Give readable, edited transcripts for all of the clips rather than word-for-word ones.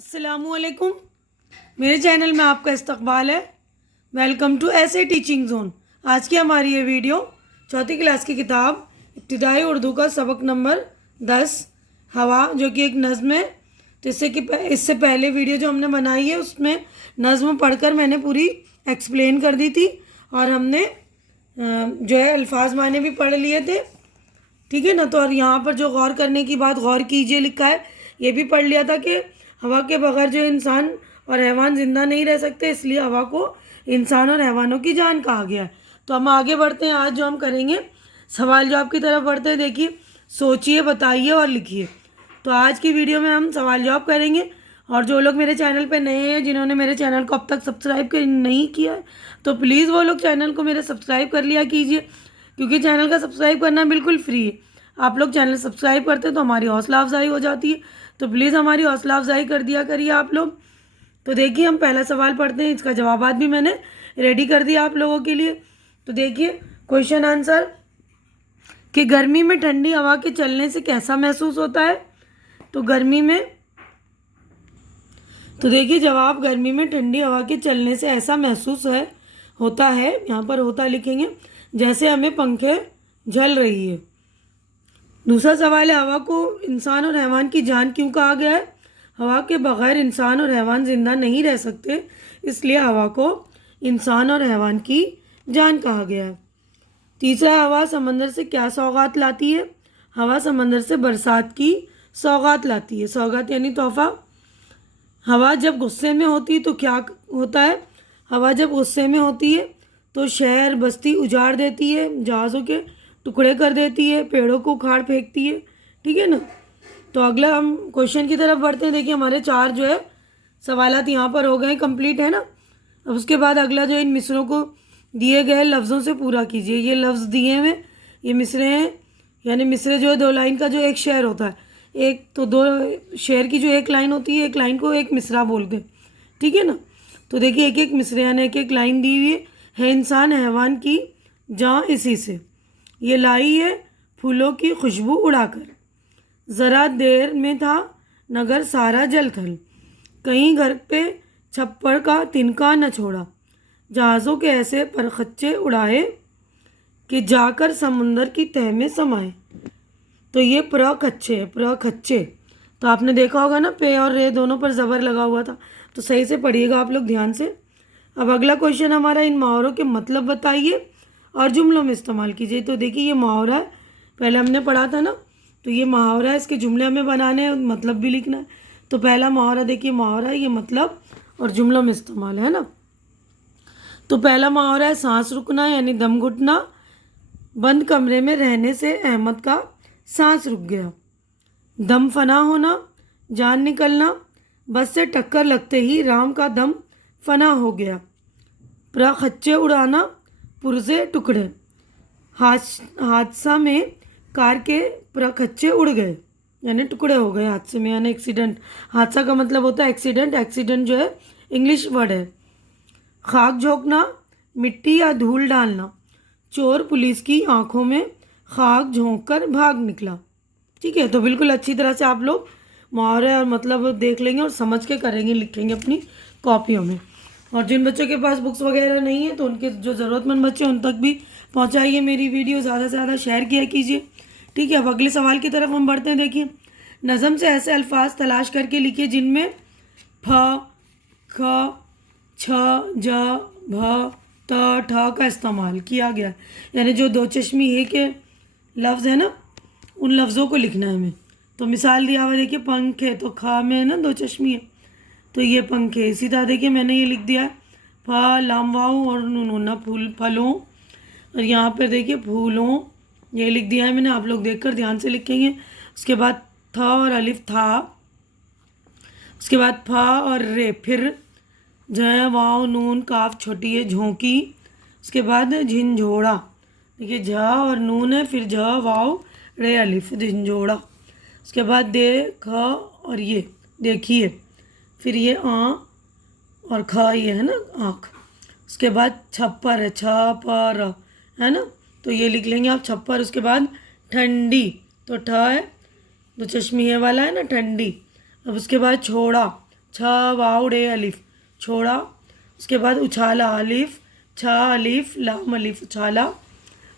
अस्सलामुअलैकुम। मेरे चैनल में आपका इस्तकबाल है। वेलकम टू ऐसे टीचिंग जोन। आज की हमारी ये वीडियो चौथी क्लास की किताब इब्तिदाई उर्दू का सबक नंबर 10 हवा, जो कि एक नज़्म है। तो इससे पहले वीडियो जो हमने बनाई है उसमें नज़्म पढ़कर मैंने पूरी एक्सप्लेन कर दी थी और हमने जो है अल्फाज माने भी पढ़ लिए थे। ठीक है ना। तो और यहाँ पर जो गौर करने की बात, गौर कीजिए लिखा है, ये भी पढ़ लिया था कि हवा के बगैर जो इंसान और हैवान ज़िंदा नहीं रह सकते, इसलिए हवा को इंसान और हैवानों की जान कहा गया है। तो हम आगे बढ़ते हैं। आज जो हम करेंगे सवाल जवाब की तरफ बढ़ते हैं। देखिए, सोचिए, बताइए और लिखिए। तो आज की वीडियो में हम सवाल जवाब करेंगे। और जो लोग मेरे चैनल पे नए हैं, जिन्होंने मेरे चैनल को अब तक सब्सक्राइब नहीं किया है, तो प्लीज़ वो लोग चैनल को मेरे सब्सक्राइब कर लिया कीजिए, क्योंकि चैनल का सब्सक्राइब करना बिल्कुल फ्री है। आप लोग चैनल सब्सक्राइब करते हैं तो हमारी हौसला अफजाई हो जाती है। तो प्लीज़ हमारी हौसला अफजाई कर दिया करिए आप लोग। तो देखिए, हम पहला सवाल पढ़ते हैं। इसका जवाबात भी मैंने रेडी कर दिया आप लोगों के लिए। तो देखिए, क्वेश्चन आंसर कि गर्मी में ठंडी हवा के चलने से कैसा महसूस होता है। तो गर्मी में, तो देखिए जवाब, गर्मी में ठंडी हवा के चलने से ऐसा महसूस होता है, यहाँ पर होता लिखेंगे, जैसे हमें पंखे झल रही है। दूसरा सवाल है, हवा को इंसान और हैवान की जान क्यों कहा गया है। हवा के बगैर इंसान और हैवान जिंदा नहीं रह सकते, इसलिए हवा को इंसान और हैवान की जान कहा गया है। तीसरा, हवा समंदर से क्या सौगात लाती है। हवा समंदर से बरसात की सौगात लाती है। सौगात यानी तोहफा। हवा जब गुस्से में होती है तो क्या होता है। हवा जब गुस्से में होती है तो शहर बस्ती उजाड़ देती है, जहाज़ों के टुकड़े कर देती है, पेड़ों को उखाड़ फेंकती है। ठीक है ना। तो अगला हम क्वेश्चन की तरफ बढ़ते हैं। देखिए, हमारे 4 जो है सवालात यहाँ पर हो गए, कंप्लीट है ना। अब उसके बाद अगला जो इन मिसरों को दिए गए लफ्ज़ों से पूरा कीजिए। ये लफ्ज़ दिए हुए, ये मिसरे हैं, यानी मिसरे जो है 2 लाइन का जो एक शेर होता है, एक तो 2 शेर की जो एक लाइन होती है, एक लाइन को एक मिसरा बोलते हैं। ठीक है ना। तो देखिए, एक एक मिसरे यानी एक एक लाइन दी हुई है। इंसान हैवान की जान इसी से, ये लाई है फूलों की खुशबू उड़ाकर। ज़रा देर में था नगर सारा जल थल, कहीं घर पे छप्पर का तिनका न छोड़ा। जहाज़ों के ऐसे परखच्चे उड़ाए कि जाकर समुंदर की तह में समाए। तो ये प्रखच्चे है, प्रखच्चे। तो आपने देखा होगा ना, पे और रे दोनों पर ज़बर लगा हुआ था। तो सही से पढ़िएगा आप लोग ध्यान से। अब अगला क्वेश्चन हमारा, इन मुहावरों के मतलब बताइए और जुमलों में इस्तेमाल कीजिए। तो देखिए, ये मुहावरा है, पहले हमने पढ़ा था ना। तो ये मुहावरा है, इसके जुमले हमें बनाने हैं, मतलब भी लिखना है। तो पहला मुहावरा देखिए, मुहावरा ये मतलब और जुमलों में इस्तेमाल है ना। तो पहला मुहावरा है, सांस रुकना यानी दम घुटना। बंद कमरे में रहने से अहमद का सांस रुक गया। दम फना होना, जान निकलना। बस से टक्कर लगते ही राम का दम फना हो गया। प्रखच्चे उड़ाना, पुर्जे टुकड़े। हादसा में कार के प्रखच्चे उड़ गए, यानी टुकड़े हो गए हादसे में, यानी एक्सीडेंट। हादसा का मतलब होता है एक्सीडेंट। एक्सीडेंट जो है इंग्लिश वर्ड है। खाक झोंकना, मिट्टी या धूल डालना। चोर पुलिस की आंखों में खाक झोंक कर भाग निकला। ठीक है। तो बिल्कुल अच्छी तरह से आप लोग मुहावरे और मतलब देख लेंगे और समझ के करेंगे, लिखेंगे अपनी कॉपियों में। और जिन बच्चों के पास बुक्स वगैरह नहीं है, तो उनके जो ज़रूरतमंद बच्चे हैं उन तक भी पहुंचाइए मेरी वीडियो, ज़्यादा से ज़्यादा शेयर किया कीजिए। ठीक है। अब अगले सवाल की तरफ हम बढ़ते हैं। देखिए, नज़म से ऐसे अल्फाज तलाश करके लिखिए जिनमें फ, ख, छ, ज, भ, त, ठ का इस्तेमाल किया गया। यानी जो 2 चश्मी है के लफ्ज़ है ना, उन लफ्ज़ों को लिखना है हमें। तो मिसाल दिया हुआ देखिए, पंखे, तो खा में है ना 2 चश्मी है, तो ये पंखे। इसी तरह देखिए, मैंने ये लिख दिया है फ, लाम वाऊ और नूना, फूल, फलों। और यहाँ पर देखिए फूलों, ये लिख दिया है मैंने, आप लोग देखकर ध्यान से लिखेंगे। उसके बाद थ और अलिफ था। उसके बाद फ और रे, फिर ज, वाव, नून, काफ छोटी है, झोंकी। उसके बाद झिंझोड़ा, देखिए झ और नून है, फिर झ, वाव, रे, अलिफ, झिंझोड़ा। उसके बाद दे, ख और ये देखिए, फिर ये आ और ख, ये है ना आँख। उसके बाद छप्पर है, छ, प, र, है ना। तो ये लिख लेंगे आप, छप्पर। उसके बाद ठंडी, तो ठ है, 2 चश्मी है वाला है ना, ठंडी। अब उसके बाद छोड़ा, छ वाव डे अलिफ छोड़ा, उसके बाद उछाला अलिफ छ अलिफ लाम अलिफ उछाला,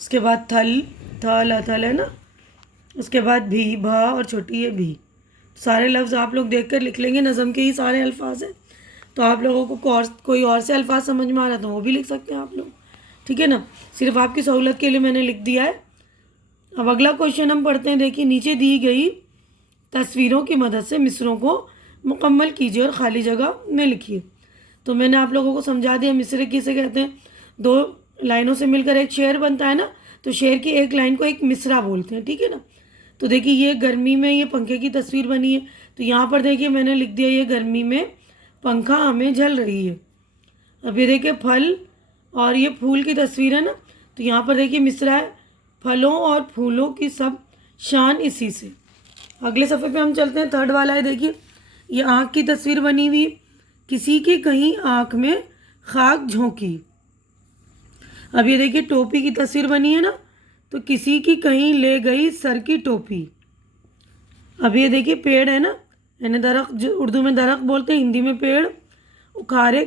उसके बाद थल थल अथल है ना, उसके बाद भी भ और छोटी है भी। सारे लफ्ज़ आप लोग देख कर लिख लेंगे, नज़म के ही सारे अल्फाज हैं। तो आप लोगों को कोई और से अल्फाज समझ में आ रहा तो वो भी लिख सकते हैं आप लोग, ठीक है ना। सिर्फ आपकी सहूलत के लिए मैंने लिख दिया है। अब अगला क्वेश्चन हम पढ़ते हैं। देखिए, नीचे दी गई तस्वीरों की मदद से मिसरों को मुकम्मल कीजिए और ख़ाली जगह में लिखिए। तो मैंने आप लोगों को समझा दिया मिसरे किसे कहते हैं। 2 लाइनों से मिलकर एक शेर बनता है ना, तो शेर की एक लाइन को एक मिसरा बोलते हैं, ठीक है ना। तो देखिए, ये गर्मी में ये पंखे की तस्वीर बनी है, तो यहाँ पर देखिए मैंने लिख दिया ये गर्मी में पंखा हमें झल रही है। अब ये देखिए फल और ये फूल की तस्वीर है ना, तो यहाँ पर देखिए मिसरा है, फलों और फूलों की सब शान इसी से। अगले सफ़े पे हम चलते हैं। 3rd वाला है। देखिए, ये आँख की तस्वीर बनी हुई, किसी की कहीं आँख में खाक झोंकी। अब ये देखिए टोपी की तस्वीर बनी है ना, तो किसी की कहीं ले गई सर की टोपी। अब ये देखिए पेड़ है ना, यानी दरख्त, जो उर्दू में दरख्त बोलते हैं, हिंदी में पेड़। उखाड़े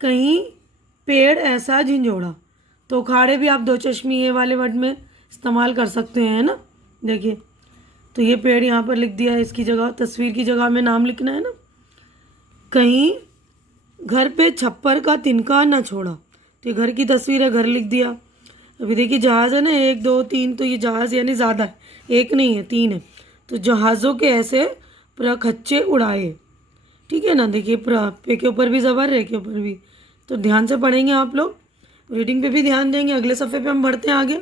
कहीं पेड़ ऐसा झंझोड़ा। तो उखाड़े भी आप 2 चश्मी ये वाले वर्ड में इस्तेमाल कर सकते हैं ना। देखिए, तो ये पेड़ यहाँ पर लिख दिया है, इसकी जगह तस्वीर की जगह में नाम लिखना है ना। कहीं घर पे छप्पर का तिनका न छोड़ा, तो ये घर की तस्वीर है, घर लिख दिया। अभी देखिए जहाज़ है ना, 1 2 3, तो ये जहाज़ यानी ज़्यादा है, 1 नहीं है 3 है। तो जहाज़ों के ऐसे प्रखच्चे उड़ाए, ठीक है ना। देखिए पे के ऊपर भी ज़बर, रे के ऊपर भी। तो ध्यान से पढ़ेंगे आप लोग, रीडिंग पे भी ध्यान देंगे। अगले सफ़े पे हम बढ़ते हैं आगे।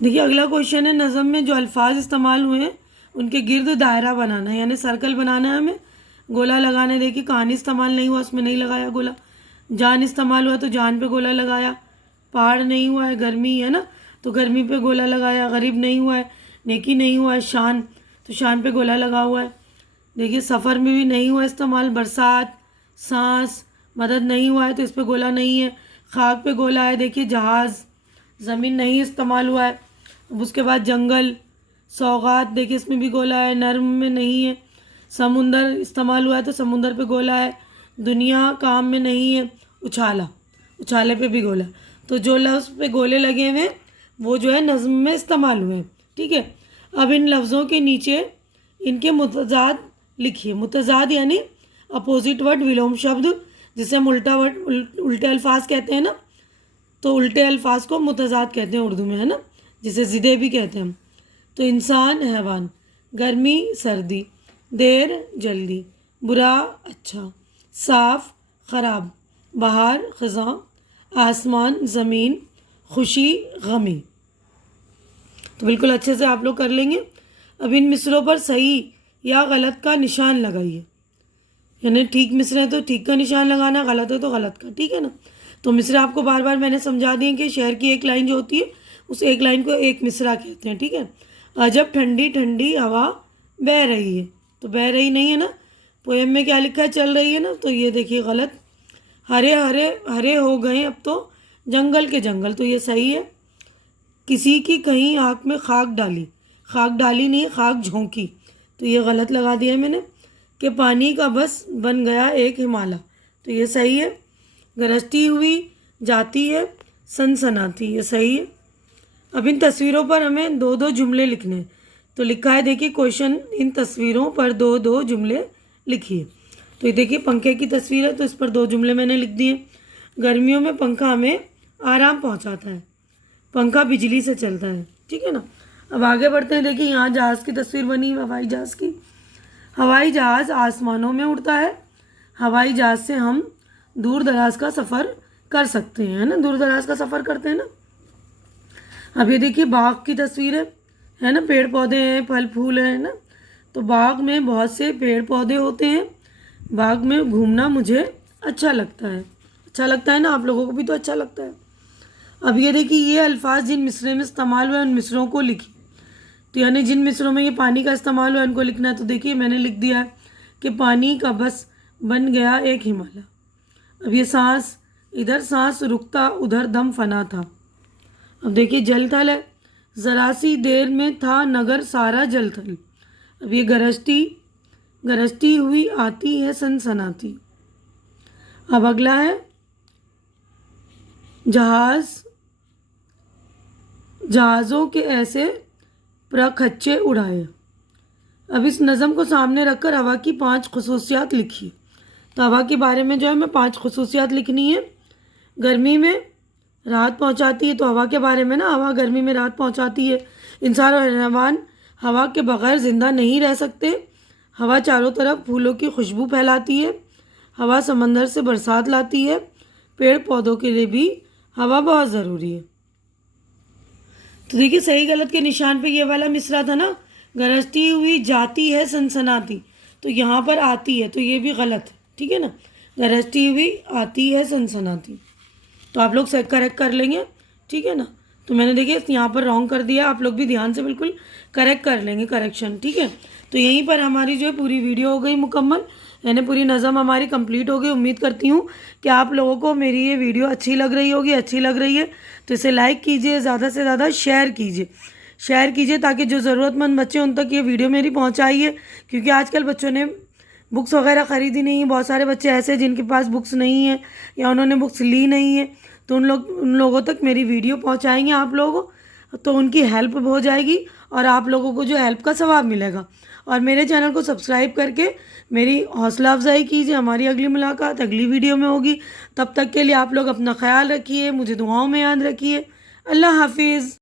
देखिए अगला क्वेश्चन है, नज़म में जो अल्फाज इस्तेमाल हुए हैं उनके गिर्द दायरा बनाना है, यानी सर्कल बनाना है हमें। गोला लगाना है। देखिए कहानी इस्तेमाल नहीं हुआ, उसमें नहीं लगाया गोला। जान इस्तेमाल हुआ तो जान पे गोला लगाया। पहाड़ नहीं हुआ है, गर्मी है ना, तो गर्मी पे गोला लगाया। गरीब नहीं हुआ है, नेकी नहीं हुआ है। शान, तो शान पे गोला लगा हुआ है। देखिए सफ़र में भी नहीं हुआ इस्तेमाल। बरसात, सांस, मदद नहीं हुआ है तो इस पर गोला नहीं है। खाक पे गोला है। देखिए जहाज़, ज़मीन नहीं इस्तेमाल हुआ है। अब उसके बाद जंगल, सौगात, देखिए इसमें भी गोला है, नर्म में नहीं है। समुंदर इस्तेमाल हुआ है तो समुंदर पे गोला है। दुनिया काम में नहीं है। उछाला, उछाले पे भी गोला। तो जो लफ्ज़ पे गोले लगे हुए वो जो है नज़्म में इस्तेमाल हुए हैं, ठीक है। अब इन लफ्ज़ों के नीचे इनके मुतज़ाद लिखिए। मुतज़ाद यानी अपोजिट वर्ड, विलोम शब्द, जिसे हम उल्टा वर्ड, उल्टे अल्फाज कहते हैं ना, तो उल्टे अल्फाज को मुतज़ाद कहते हैं उर्दू में, है ना, जिसे ज़िदे भी कहते हैं हम। तो इंसान, हैवान, गर्मी, सर्दी, देर, जल्दी, बुरा, अच्छा, साफ़, ख़राब, बहार, ख़ज़ां, आसमान, ज़मीन, खुशी, गमी। तो बिल्कुल अच्छे से आप लोग कर लेंगे। अब इन मिसरों पर सही या गलत का निशान लगाइए, यानी ठीक मिसरे हैं तो ठीक का निशान लगाना, गलत हो तो गलत का, ठीक है ना। तो मिसरे आपको बार बार मैंने समझा दिए कि शहर की एक लाइन जो होती है उस एक लाइन को एक मिसरा कहते हैं, ठीक है। अजब ठंडी ठंडी हवा बह रही है, तो बह रही नहीं है ना, पोएम में क्या लिखा है, चल रही है ना, तो ये देखिए गलत। हरे हरे हरे हो गए अब तो जंगल के जंगल, तो ये सही है। किसी की कहीं आँख में खाक डाली, खाक डाली नहीं, खाक झोंकी, तो ये गलत लगा दिया मैंने। कि पानी का बस बन गया एक हिमालय, तो ये सही है। गरजती हुई जाती है सनसनाती, ये सही है। अब इन तस्वीरों पर हमें 2-2 जुमले लिखने हैं। तो लिखा है देखिए क्वेश्चन, इन तस्वीरों पर 2-2 जुमले लिखिए। तो ये देखिए पंखे की तस्वीर है, तो इस पर 2 जुमले मैंने लिख दिए। गर्मियों में पंखा हमें आराम पहुंचाता है, पंखा बिजली से चलता है, ठीक है ना। अब आगे बढ़ते हैं। देखिए यहाँ जहाज़ की तस्वीर बनी है, हवाई जहाज़ की। हवाई जहाज़ आसमानों में उड़ता है, हवाई जहाज़ से हम दूर दराज का सफ़र कर सकते हैं, है ना, दूर दराज का सफ़र करते हैं ना। अब ये देखिए बाग की तस्वीर है ना, पेड़ पौधे हैं, फल फूल है ना, तो बाग में बहुत से पेड़ पौधे होते हैं। बाग में घूमना मुझे अच्छा लगता है, अच्छा लगता है ना, आप लोगों को भी तो अच्छा लगता है। अब ये देखिए ये अल्फाज जिन मिसरे में इस्तेमाल हुए उन मिसरों को लिखिए। तो यानी जिन मिसरों में ये पानी का इस्तेमाल हुआ है उनको लिखना है। तो देखिए मैंने लिख दिया है कि पानी का बस बन गया एक हिमालय। अब ये सांस, इधर सांस रुकता उधर दम फना था। अब देखिए जल थल है, ज़रा सी देर में था नगर सारा जल थल। अब ये गरजती, गरजती हुई आती है सनसनाती। अब अगला है जहाज़ों के ऐसे प्रखच्चे उड़ाए। अब इस नज़म को सामने रखकर हवा की 5 खुसूसियात लिखिए। तो हवा के बारे में जो है मैं 5 खुसूसियात लिखनी है। गर्मी में राहत पहुंचाती है, तो हवा के बारे में ना, हवा गर्मी में राहत पहुंचाती है। इंसान और हैवान हवा के बगैर ज़िंदा नहीं रह सकते। हवा चारों तरफ फूलों की खुशबू फैलाती है। हवा समंदर से बरसात लाती है। पेड़ पौधों के लिए भी हवा बहुत ज़रूरी है। तो देखिए सही गलत के निशान पे ये वाला मिसरा था ना, गरजती हुई जाती है सनसनाती, तो यहाँ पर आती है, तो ये भी गलत है, ठीक है ना। गरजती हुई आती है सनसनाती, तो आप लोग करेक्ट कर लेंगे, ठीक है ना। तो मैंने देखिए यहाँ पर रॉन्ग कर दिया, आप लोग भी ध्यान से बिल्कुल करेक्ट कर लेंगे, करेक्शन, ठीक है। तो यहीं पर हमारी जो है पूरी वीडियो हो गई मुकम्मल, यानी पूरी नज़म हमारी कंप्लीट हो गई। उम्मीद करती हूँ कि आप लोगों को मेरी ये वीडियो अच्छी लग रही होगी। अच्छी लग रही है तो इसे लाइक कीजिए, ज़्यादा से ज़्यादा शेयर कीजिए ताकि जो ज़रूरतमंद बच्चे उन तक ये वीडियो मेरी पहुँचाइए, क्योंकि आजकल बच्चों ने बुक्स वगैरह ख़रीदी नहीं है। बहुत सारे बच्चे ऐसे जिनके पास बुक्स नहीं है या उन्होंने बुक्स ली नहीं है, तो उन लोगों तक मेरी वीडियो पहुंचाएंगे आप लोग, तो उनकी हेल्प हो जाएगी और आप लोगों को जो हेल्प का सवाब मिलेगा। और मेरे चैनल को सब्सक्राइब करके मेरी हौसला अफजाई कीजिए। हमारी अगली मुलाकात अगली वीडियो में होगी। तब तक के लिए आप लोग अपना ख्याल रखिए, मुझे दुआओं में याद रखिए। अल्लाह हाफिज़।